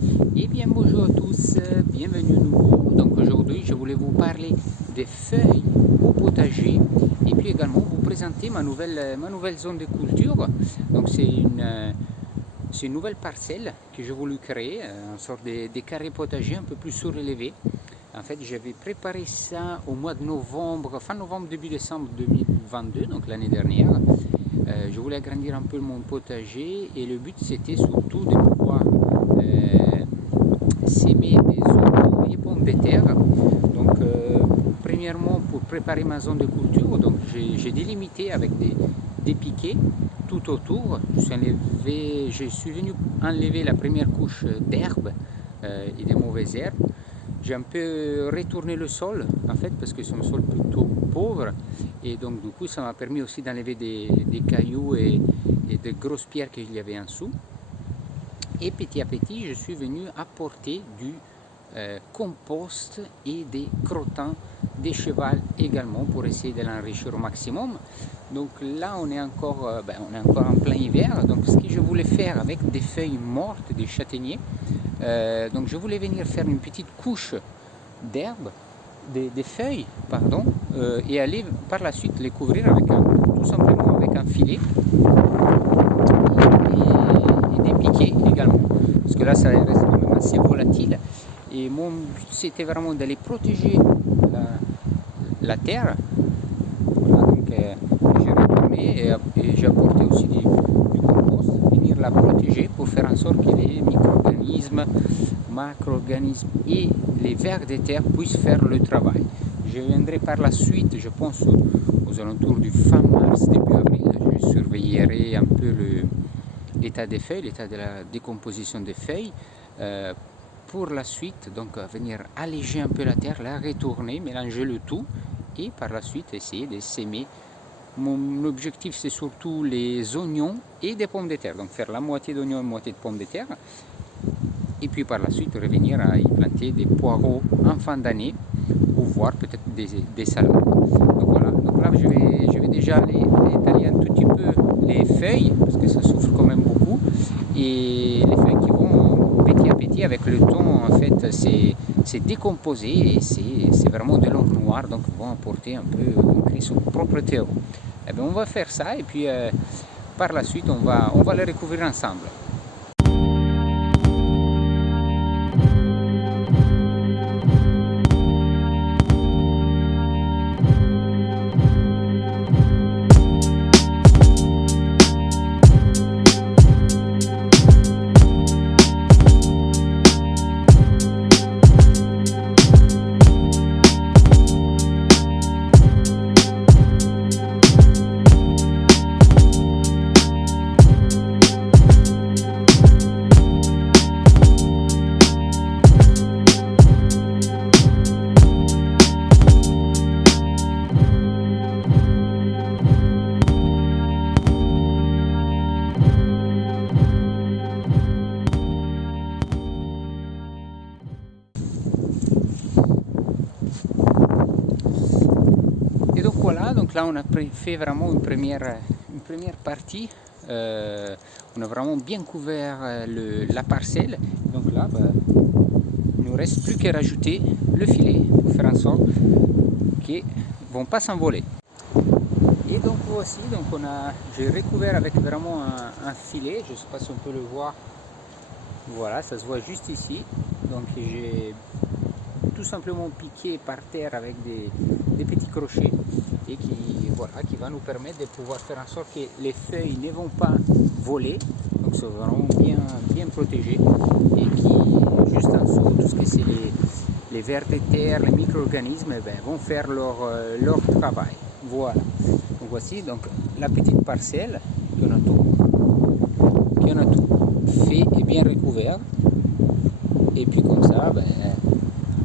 Eh bien bonjour à tous, bienvenue à nouveau. Donc aujourd'hui je voulais vous parler des feuilles au potager et puis également vous présenter ma nouvelle zone de culture. Donc c'est une nouvelle parcelle que j'ai voulu créer, en sorte de carré potager un peu plus surélevé. En fait j'avais préparé ça au mois de novembre, fin novembre, début décembre 2022, donc l'année dernière. Je voulais agrandir un peu mon potager et le but c'était surtout de pouvoir s'aimer des oignons et pommes de terre. Donc premièrement pour préparer ma zone de culture, donc j'ai délimité avec des piquets tout autour. Je suis venu enlever la première couche d'herbe et de mauvaises herbes. J'ai un peu retourné le sol en fait parce que c'est un sol plutôt pauvre et donc du coup ça m'a permis aussi d'enlever des cailloux et de grosses pierres qu'il y avait en dessous. Et petit à petit je suis venu apporter du compost et des crottins des cheval également pour essayer de l'enrichir au maximum. Donc là on est encore en plein hiver, donc ce que je voulais faire avec des feuilles mortes des châtaigniers, donc je voulais venir faire une petite couche d'herbe, des feuilles pardon, et aller par la suite les couvrir avec tout simplement avec un filet et des piquets également, parce que là ça reste quand même assez volatile. Et mon but c'était vraiment d'aller protéger la terre. Voilà, donc j'ai retourné et j'ai apporté aussi du compost, venir la protéger pour faire en sorte que les micro-organismes, macro-organismes et les vers de terre puissent faire le travail. Je viendrai par la suite, je pense aux alentours du fin mars, début avril, je surveillerai un peu l'état des feuilles, l'état de la décomposition des feuilles. Pour la suite, donc venir alléger un peu la terre, la retourner, mélanger le tout et par la suite essayer de s'aimer. Mon objectif c'est surtout les oignons et des pommes de terre, donc faire la moitié d'oignons et la moitié de pommes de terre et puis par la suite revenir à y planter des poireaux en fin d'année ou voire peut-être des salades. Donc voilà, donc là je vais déjà aller étaler un tout petit peu les feuilles parce que ça souffre quand même beaucoup et les feuilles qui vont petit à petit avec le temps en fait c'est décomposé et c'est vraiment de l'or noir, donc vont apporter un peu son propre terreau. Et bien on va faire ça et puis par la suite on va les recouvrir ensemble. Et donc voilà, donc là on a fait vraiment une première partie. On a vraiment bien couvert la parcelle. Donc là, il ne nous reste plus qu'à rajouter le filet pour faire en sorte qu'ils ne vont pas s'envoler. Et donc voici, donc j'ai recouvert avec vraiment un filet. Je ne sais pas si on peut le voir. Voilà, ça se voit juste ici. Donc j'ai tout simplement piqué par terre avec des petits crochets et qui va nous permettre de pouvoir faire en sorte que les feuilles ne vont pas voler, donc c'est vraiment bien protégé et qui juste en dessous, tout ce que c'est les vers de terre, les micro-organismes vont faire leur travail. Voilà, donc voici donc la petite parcelle qu'on a tout fait et bien recouvert et puis comme ça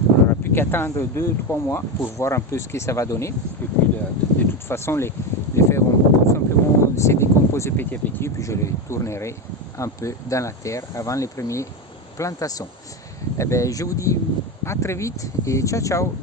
on n'aura plus qu'attendre 2-3 mois pour voir un peu ce que ça va donner. Et puis de toute façon, les feuilles vont tout simplement se décomposer petit à petit. Et puis je les tournerai un peu dans la terre avant les premières plantations. Eh bien, je vous dis à très vite et ciao ciao.